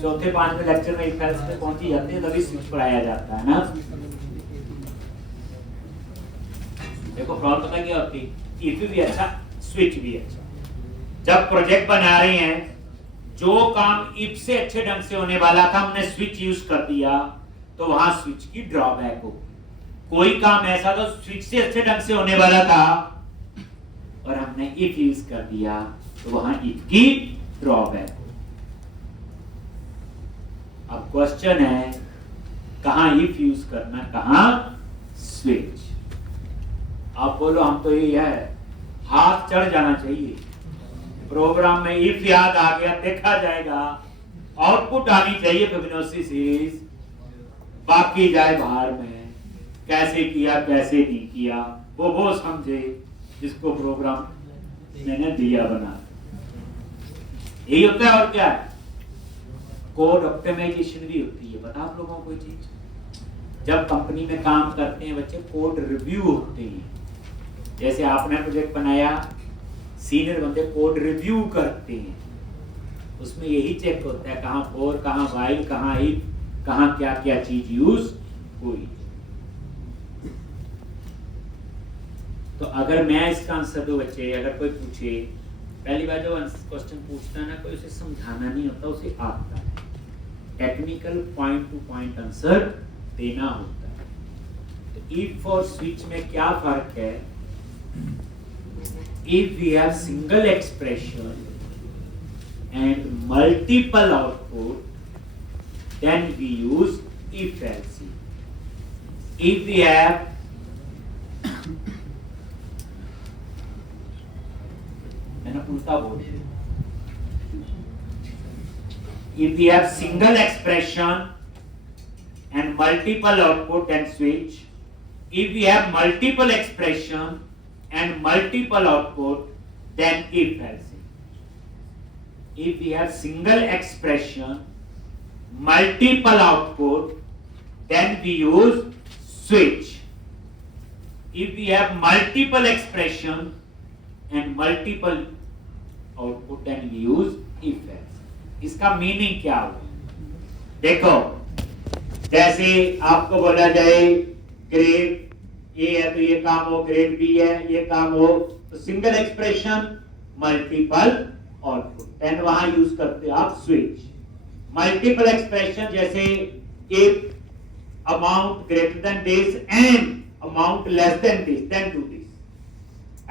चौथे पांचवें लेक्चर में इफ एल्स में पहुंची जाते हैं, तभी स्विच पढ़ाया जाता है ना। देखो प्रॉब्लम पता क्या होती, इफ भी अच्छा स्विच भी अच्छा। जब प्रोजेक्ट बना रहे हैं, जो काम इफ से अच्छे ढंग से होने वाला था हमने स्विच यूज कर दिया, तो वहां स्विच की ड्रॉबैक हो। कोई काम ऐसा तो स्विच से अच्छे ढंग से होने वाला था और हमने इफ यूज कर दिया, तो वहां इफ की ड्रॉबैक हो। अब क्वेश्चन है कहां इफ यूज करना, कहां स्विच। आप बोलो हम तो ये है, हाथ चढ़ जाना चाहिए प्रोग्राम में, इफ याद आ गया देखा जाएगा, आउटपुट आनी चाहिए फिबोनाची सीरीज, बाकी जाए बाहर में कैसे किया कैसे नहीं किया वो समझे जिसको प्रोग्राम मैंने दिया बना। यही होता है और क्या है, कोड ऑप्टिमाइजेशन भी होती है। पता आप लोगों को कोई चीज, जब कंपनी में काम करते हैं बच्चे, कोड रिव्यू होते हैं। जैसे आपने प्रोजेक्ट बनाया, सीनियर बंदे कोड रिव्यू करते हैं, उसमें यही चेक होता है कहां फॉर, कहां व्हाइल, कहां इफ, कहां क्या क्या चीज यूज हुई। तो अगर मैं इसका आंसर दूं बच्चे, अगर कोई पूछे, पहली बार जो क्वेश्चन पूछता है ना कोई, उसे समझाना नहीं होता, उसे आता है technical point two point answer देना होता है। तो इफ और स्विच में क्या फर्क है, if we have single expression and multiple output, then we use if else. If we have मैंने उल्टा बोल दिया, if we have single expression and multiple output, then switch. If we have multiple expression and multiple output, then if else. If we have single expression, multiple output, then we use switch. If we have multiple expression and multiple output, then we use if else. इसका meaning क्या हुआ, देखो जैसे आपको बोला जाए grade A है तो ये काम हो, ग्रेड बी है ये काम हो, तो single expression multiple output, then वहां यूज करते हो आप स्विच। मल्टीपल एक्सप्रेशन जैसे if amount greater than this and amount less than this, then do this.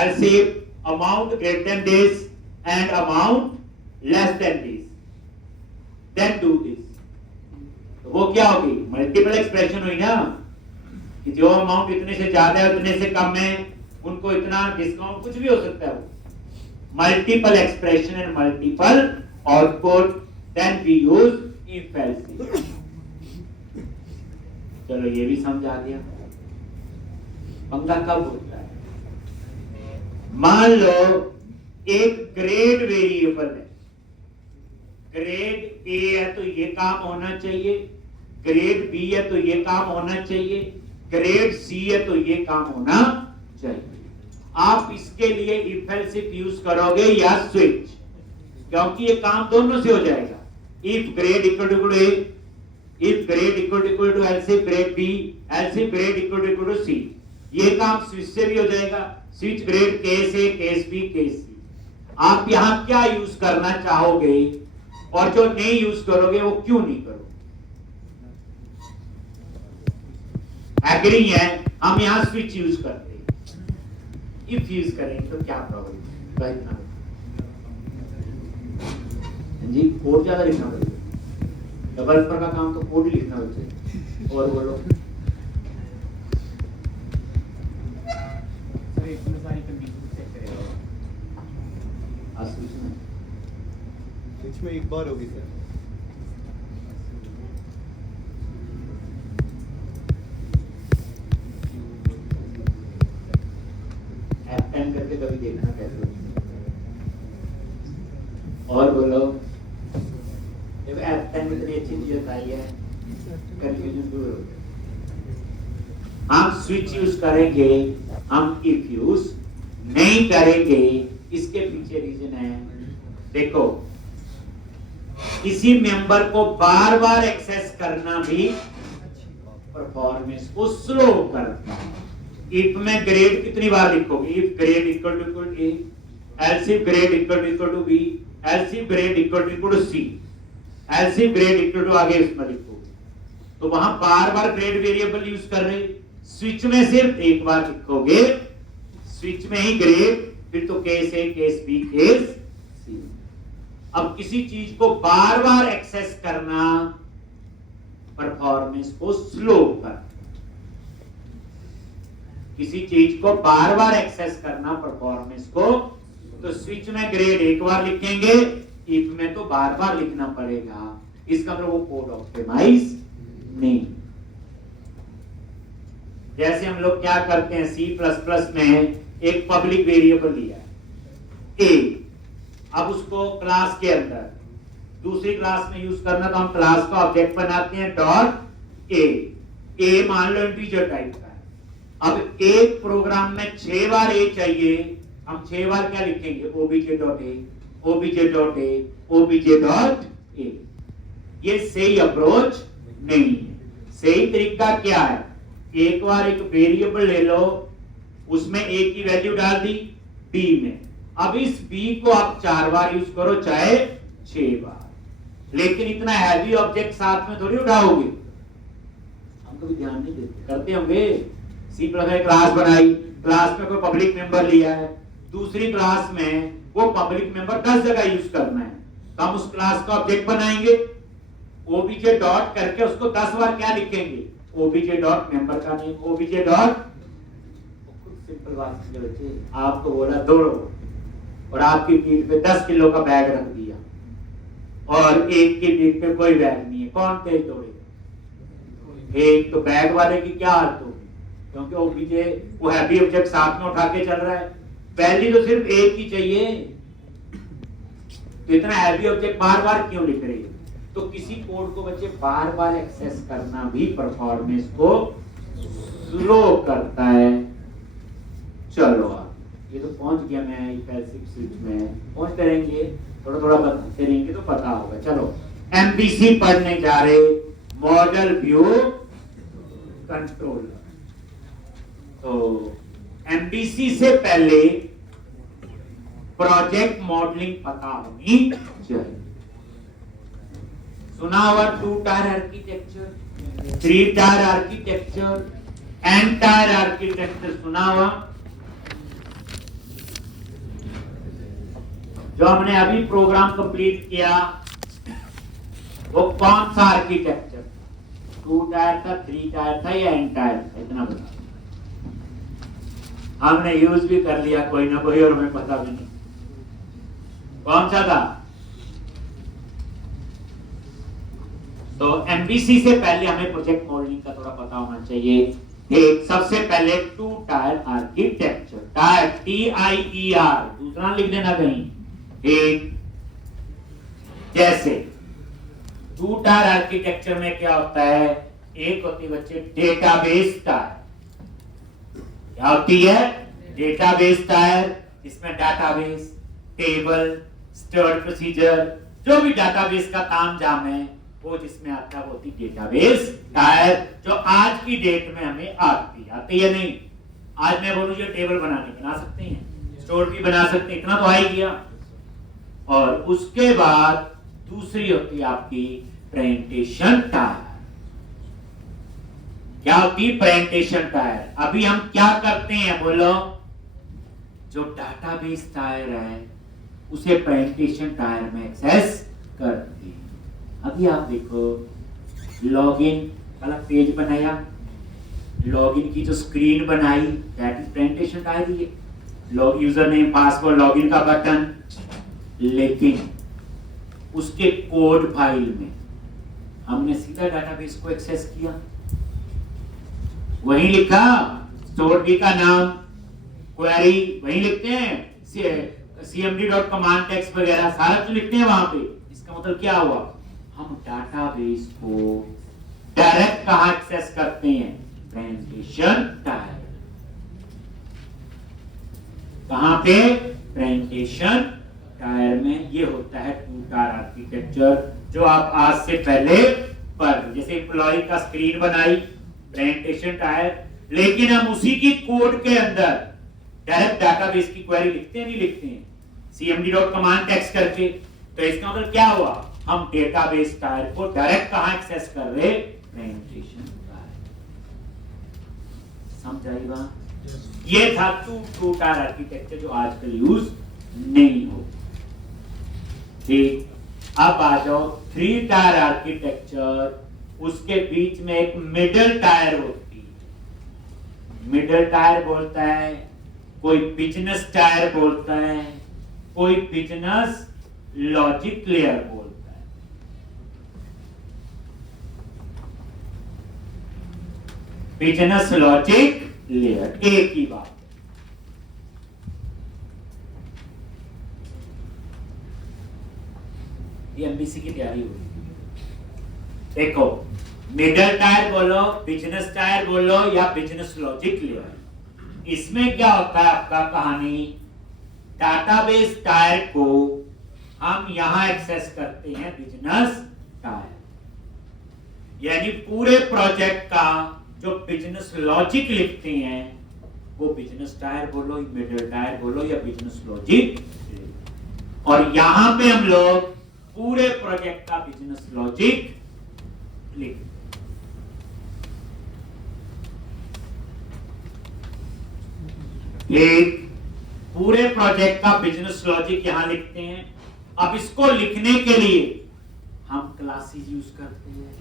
Else if amount greater than this and amount less than this, then do this. तो वो क्या होगी, multiple expression हुई ना, कि जो amount इतने से ज्यादा है उतने से कम है, उनको इतना डिस्काउंट, कुछ भी हो सकता है वो। Multiple expression and multiple output, then we use if else. चलो ये भी समझ आ गया। पंगा कब होता है, मान लो एक ग्रेड वेरिएबल है, ग्रेड ए है तो ये काम होना चाहिए, ग्रेड बी है तो ये काम होना चाहिए, ग्रेड सी है तो ये काम होना चाहिए। आप इसके लिए इफ एल्स इफ यूज करोगे या स्विच, क्योंकि ये काम दोनों से हो जाएगा। If grade equal to A, if grade equal to else if grade B, else if grade equal to C, ये काम स्विच से भी हो जाएगा। स्विच ग्रेड केस ए, केस बी, केस सी। आप यहाँ क्या यूज करना चाहोगे और जो नहीं यूज करोगे वो क्यों नहीं करोगे? एग्री है, हम यहाँ स्विच यूज करते हैं, इफ यूज करेंगे तो क्या प्रॉब्लम है? जी कोड ज्यादा लिखना पड़ेगा, डेवलपर का काम तो कोड ही लिखना बच्चे। और बोलो सर, इतनी सारी कंडीशन चेक करेगा आज स्विच में एक बार होगी सर। F10 करके कभी देखना कैसे। और बोलो, देखो F10 में इतनी अच्छी चीज बताई है, कंफ्यूजन दूर हो गया। हम स्विच यूज करेंगे, हम इफ यूज नहीं करेंगे। इसके पीछे रीजन है, देखो किसी मेंबर को बार बार एक्सेस करना भी परफॉर्मेंस को स्लो करता है। इफ में ग्रेड कितनी बार लिखोगे? If grade equal to A, else if grade equal to B, else if grade equal to C, else if grade equal to आगे इसमें लिखोगे। तो वहां बार बार ग्रेड वेरिएबल यूज कर रहे। स्विच में सिर्फ एक बार लिखोगे, स्विच में ही ग्रेड, फिर तो केस ए, केस बी, केस सी। अब किसी चीज को बार बार एक्सेस करना परफॉर्मेंस को स्लो कर, किसी चीज को बार बार एक्सेस करना परफॉर्मेंस को, तो स्विच में ग्रेड एक बार लिखेंगे, इफ में तो बार बार लिखना पड़ेगा। इसका मतलब वो कोड ऑप्टिमाइज नहीं। जैसे हम लोग क्या करते हैं, C++ में एक पब्लिक वेरिएबल लिया है ए, अब उसको क्लास के अंदर दूसरी क्लास में यूज करना, तो हम क्लास का ऑब्जेक्ट बनाते हैं डॉट ए मान लो इंटीजर टाइप का है। अब एक प्रोग्राम में 6 बार ए चाहिए, हम 6 बार क्या लिखेंगे? obj.a, obj.a, obj.a। ये सही अप्रोच नहीं है। सही तरीका क्या है? एक बार एक वेरिएबल ले लो, उसमें a की वैल्यू डाल दी b में, अब इस b को आप 4 बार यूज करो चाहे 6 बार, लेकिन इतना हैवी ऑब्जेक्ट साथ में थोड़ी उठाओगे। हम कभी ध्यान नहीं देते, करते होंगे। सी प्लस में क्लास बनाई, क्लास में कोई पब्लिक मेंबर लिया है, दूसरी क्लास में वो पब्लिक मेंबर 10 जगह यूज करना है, तो हम उस क्लास का ऑब्जेक्ट बनाएंगे, ओबीजे डॉट करके उसको 10 बार क्या लिखेंगे? ओबीजे डॉट मेंबर का नेम, ओबीजे डॉट। सिंपल बात है बच्चे, आपको बोला दौड़ो और आपकी पीठ पे 10 किलो का बैग रख दिया और एक की पीठ पे कोई बैग नहीं है, कौन तेज दौड़ेगा? एक तो बैग वाले की क्या हालत होगी, क्योंकि ओबीजे वो हैवी ऑब्जेक्ट साथ में उठा के चल रहा है। पहली तो सिर्फ एक ही चाहिए, तो इतना हैवी ऑब्जेक्ट बार बार क्यों लिख रही है? तो किसी कोड को बच्चे बार बार एक्सेस करना भी परफॉर्मेंस को स्लो करता है। चलो ये तो पहुंच गया, मैं पैसिव स्विच में पहुंचते रहेंगे, थोड़ा थोड़ा बताते रहेंगे तो पता होगा। चलो एमबीसी पढ़ने जा रहे, मॉडल व्यू कंट्रोलर। तो एमबीसी से पहले प्रोजेक्ट मॉडलिंग पता होनी चाहिए। सुना हुआ 2 tier architecture, 3 tier architecture, N tier architecture सुना हुआ? जो हमने अभी प्रोग्राम कंप्लीट किया वो कौन सा आर्किटेक्चर? 2 टायर था, 3 टायर था या N टायर था? इतना बता, हमने यूज भी कर लिया कोई ना कोई और हमें पता भी नहीं कौन सा था। तो एमबीसी से पहले हमें प्रोजेक्ट मॉडलिंग का थोड़ा पता होना चाहिए। एक सबसे पहले 2 टायर आर्किटेक्चर, टायर TIER, दूसरा लिख देना कहीं। एक जैसे 2 टायर आर्किटेक्चर में क्या होता है? एक होती बच्चे डेटाबेस टायर। क्या होती है? Database tyre. इसमें डाटाबेस, टेबल, स्टोर्ड प्रोसीजर, जो भी डाटाबेस का काम जाम है वो जिसमें आता है वो होती डेटाबेस टायर, जो आज की डेट में हमें आती है नहीं। आज मैं बोलूं जो टेबल बना सकते हैं, स्टोर भी बना सकते हैं, इतना तो आ ही गया। और उसके बाद दूसरी होती है आपकी प्रेजेंटेशन टायर। क्या होती है प्रेजेंटेशन टायर? अभी हम क्या करते हैं बोलो? जो डाटाबेस टायर है उसे प्रेजेंटेशन टायर में एक्सेस करते हैं। अभी आप देखो, लॉगिन वाला पेज बनाया, लॉगिन की जो स्क्रीन बनाई, दैट इज प्रेजेंटेशन टायर ही है। Log user name, password, login का बटन, लेकिन उसके कोड फाइल में हमने सीधा डाटाबेस को एक्सेस किया, वही लिखा, स्टोर की का नाम, क्वेरी वही लिखते हैं, cmd.command text वगैरह सारा कुछ लिखते हैं वहां पे। इसका मतलब क्या हुआ? हम डाटाबेस को डायरेक्ट कहां एक्सेस करते हैं? Presentation tier. कहां पे? प्रेजेंटेशन टायर में। ये होता है 2 टायर आर्किटेक्चर, जो आप आज से पहले पर जैसे एम्प्लॉय का स्क्रीन बनाई, प्रेजेंटेशन टायर, लेकिन हम उसी की कोड के अंदर डायरेक्ट डाटाबेस की क्वेरी लिखते हैं, नहीं लिखते हैं, cmd डॉट कमांड टेक्स्ट करके। तो इसका मतलब क्या हुआ, हम डेटाबेस टायर को डायरेक्ट कहां एक्सेस कर रहे, प्रेजेंटेशन टायर। समझ आई बात? ये था टू टायर आर्किटेक्चर जो आजकल यूज नहीं हो। ठीक, अब आ जाओ 3 टायर आर्किटेक्चर, उसके बीच में एक मिडिल टायर होती है। मिडिल टायर बोलता है, कोई बिजनेस टायर बोलता है, कोई बिजनेस लॉजिक लेयर बोलता है। बिजनेस लॉजिक लेयर एक ही बात। ये एमबीसी की तैयारी हो रही है। देखो, मिडिल टायर बोलो, बिजनेस टायर बोलो या बिजनेस लॉजिक लेयर, इसमें क्या होता है आपका कहानी, डाटाबेस टायर को हम यहां एक्सेस करते हैं बिजनेस टायर, यानी पूरे प्रोजेक्ट का जो बिजनेस लॉजिक लिखते हैं वो बिजनेस टायर बोलो, मिडिल टायर बोलो या बिजनेस लॉजिक, और यहां पे हम लोग पूरे प्रोजेक्ट का बिजनेस लॉजिक लिखते हैं। एक पूरे प्रोजेक्ट का बिजनेस लॉजिक यहां लिखते हैं। अब इसको लिखने के लिए हम क्लासेस यूज करते हैं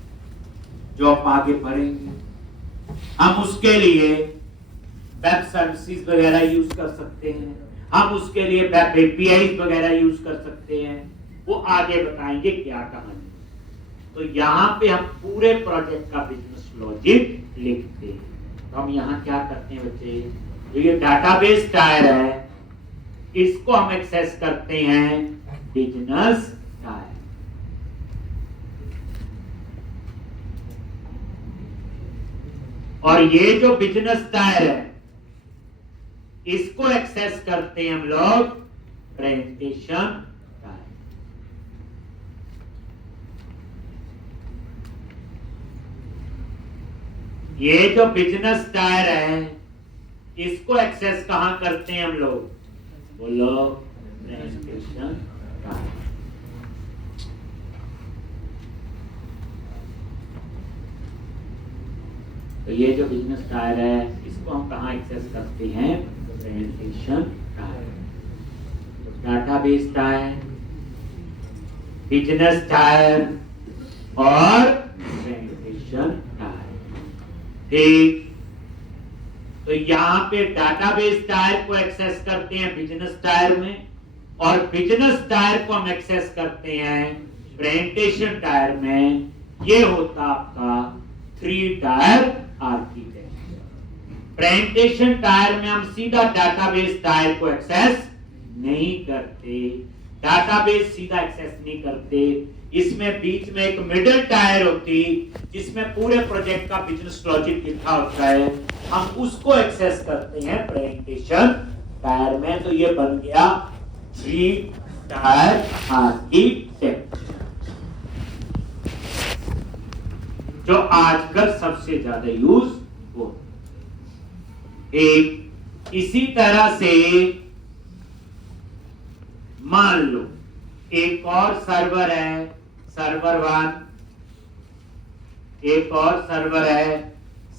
जो आप आगे पढ़ेंगे। हम उसके लिए वेब सर्विसेज वगैरह यूज कर सकते हैं, हम उसके लिए वेब एपीआई वगैरह यूज कर सकते हैं, वो आगे बताएंगे क्या कहानी। तो यहाँ पे हम पूरे प्रोजेक्ट का बिजनेस लॉजिक लिखते हैं। तो हम यहाँ क्या करते हैं बच्चे, जो ये डाटाबेस टायर है इसको हम एक्सेस करते हैं बिजनेस टायर। और ये जो बिजनेस टायर है इसको एक्सेस करते हैं हम लोग प्रेजेंटेशन टायर। ये जो बिजनेस टायर है इसको एक्सेस कहां करते हैं हम लोग, बोलो प्रेजेंटेशन टायर। तो ये जो बिजनेस टायर है इसको हम कहां एक्सेस करते हैं, presentation tier. Database tyre, business tyre और प्रेजेंटेशन टायर। ठीक, तो यहां पे डाटाबेस टायर को एक्सेस करते हैं बिजनेस टायर में, और बिजनेस टायर को हम एक्सेस करते हैं प्रेजेंटेशन टायर में। ये होता आपका 3 टायर आर्किटेक्चर। प्रेजेंटेशन टायर में हम सीधा डाटाबेस टायर को एक्सेस नहीं करते, डाटाबेस सीधा एक्सेस नहीं करते, इसमें बीच में एक मिडिल टायर होती जिसमें पूरे प्रोजेक्ट का बिजनेस लॉजिक लिखा होता है, हम उसको एक्सेस करते हैं प्रेजेंटेशन टायर में। तो ये बन गया 3 टायर आर्किटेक्चर, जो आजकल सबसे ज्यादा यूज हो। एक इसी तरह से मान लो एक और सर्वर है, सर्वर 1, एक और सर्वर है,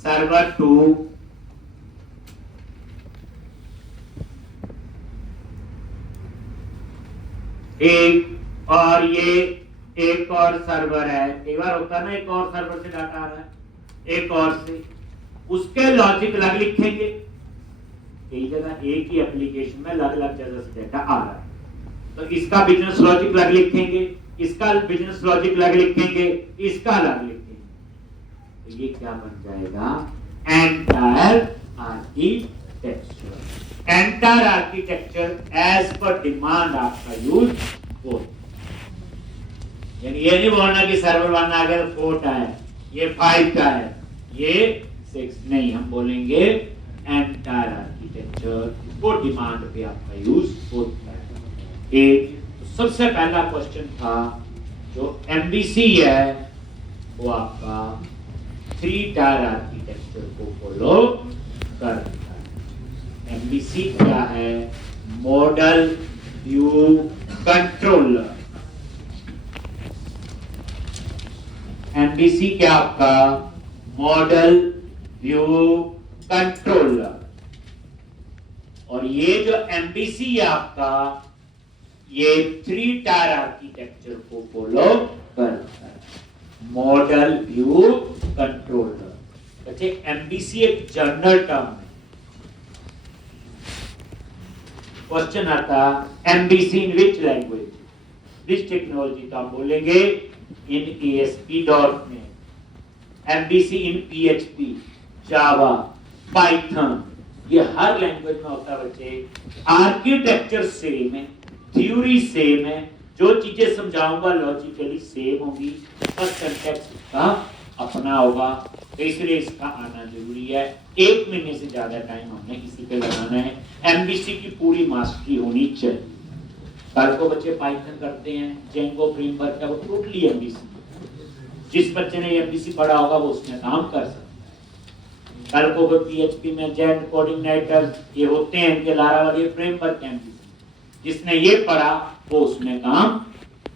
सर्वर 2, एक और ये एक और सर्वर है। कई बार होता है ना, एक और सर्वर से डाटा आ रहा है, एक और से, उसके लॉजिक अलग लिखेंगे। कई जगह एक ही एप्लीकेशन में अलग अलग जगह से डाटा आ रहा है, तो इसका बिजनेस लॉजिक अलग लिखेंगे, इसका बिजनेस लॉजिक अलग लिखेंगे, इसका अलग लिखेंगे। तो ये क्या बन जाएगा, entire architecture. Entire architecture as per demand आपका यूज हो। यानी ये नहीं बोलना कि सर्वर 1 आ गया 4 टायर, ये 5 टायर, ये 6, नहीं, हम बोलेंगे एंटायर आर्किटेक्चर, वो डिमांड पे आपका यूज होता है। एक तो सबसे पहला क्वेश्चन था जो MVC है वो आपका 3 टायर आर्किटेक्चर को फॉलो करता है। MVC क्या है? Model view controller. MVC क्या आपका? Model view controller. और ये जो MVC है आपका, ये 3 टायर आर्किटेक्चर को फॉलो करता है। Model view controller. बच्चे MVC एक जनरल टर्म है। क्वेश्चन आता MVC in which language, which technology? तो आप बोलेंगे इन ASP.NET, MVC इन PHP, जावा, पाइथन। ये हर लैंग्वेज में होता है बच्चे। आर्किटेक्चर सेम है, थ्योरी सेम है, जो चीजें समझाऊंगा लॉजिकली सेम होगी, बस सिंटैक्स का अपना होगा। तो इसलिए इसका आना जरूरी है। 1 महीने से ज्यादा टाइम हमने इसी पे लगाना है। MVC की पूरी मास्टरी होनी चाहिए। कल को बच्चे पाइथन करते हैं, जेंगो फ्रेमवर्क है, वो टोटली MVC। जिस बच्चे ने MVC पढ़ा होगा वो उसमें काम कर सकता है। कल को वो PHP में जेंट कोऑर्डिनेटर ये होते हैं, इनके लारावल ये फ्रेमवर्क MVC। जिसने ये पढ़ा वो उसमें काम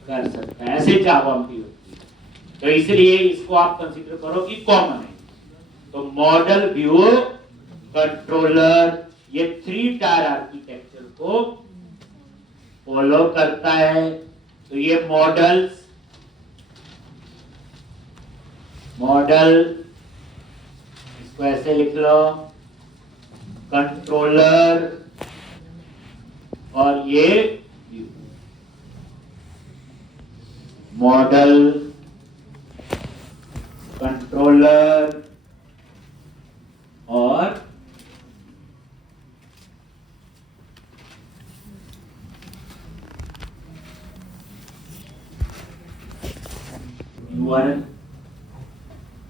कर सकता है। ऐसे जावा भी होती है। तो इसलिए इसको आप कंसीडर करो कि कॉमन है। तो मॉडल व्यू कंट्रोलर ये 3 टायर आर्किटेक्चर को फॉलो करता है। तो ये मॉडल इसको ऐसे लिख लो, कंट्रोलर और ये व्यू। मॉडल, कंट्रोलर और URL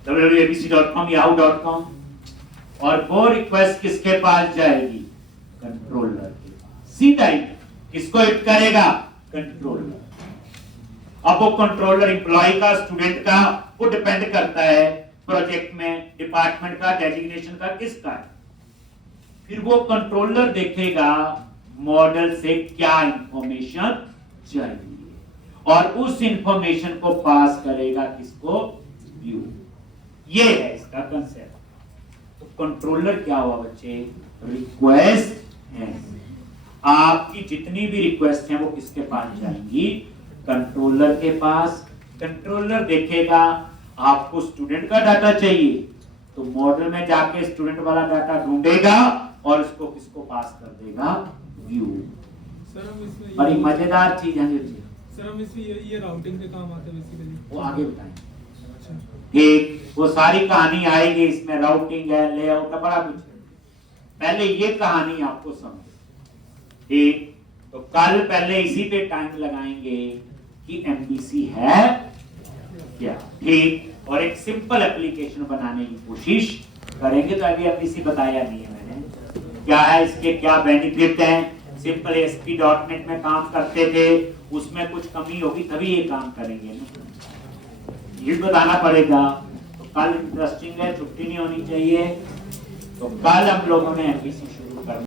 www.abc.com, yahoo.com। और वो रिक्वेस्ट किसके पास जाएगी? कंट्रोलर के पास। सीधा ही किसको हिट करेगा? कंट्रोलर। अब वो कंट्रोलर एम्प्लॉय का, स्टूडेंट का, वो डिपेंड करता है प्रोजेक्ट में डिपार्टमेंट का, डेजिग्नेशन का, किसका है। फिर वो कंट्रोलर देखेगा मॉडल से क्या इंफॉर्मेशन चाहिए और उस इंफॉर्मेशन को पास करेगा किसको? व्यू। ये है इसका कंसेप्ट। तो कंट्रोलर क्या हुआ बच्चे? रिक्वेस्ट है। आपकी जितनी भी रिक्वेस्ट है वो किसके पास जाएंगी? कंट्रोलर के पास। कंट्रोलर देखेगा आपको स्टूडेंट का डाटा चाहिए तो मॉडल में जाके स्टूडेंट वाला डाटा ढूंढेगा और उसको किसको पास कर देगा? व्यू। बड़ी मजेदार चीज है जी। सर हम इसमें ये राउटिंग के काम आते हैं बेसिकली। वो आगे बताएंगे। ठीक, वो सारी कहानी आएगी इसमें। राउटिंग है, लेआउट है, बड़ा कुछ है। पहले ये कहानी आपको समझो। ठीक, तो कल पहले इसी पे टाइम लगाएंगे कि MVC है क्या। ठीक, और एक सिंपल एप्लीकेशन बनाने की कोशिश करेंगे। तो अभी MVC बताया नहीं है मैंने, क्या है इसके, क्या बेनिफिट हैं। सिंपल ASP.NET में काम करते थे, उसमें कुछ कमी होगी तभी ये काम करेंगे ना, ये बताना पड़ेगा। तो कल इंटरेस्टिंग है, छुट्टी नहीं होनी चाहिए। तो कल हम लोगों ने MVC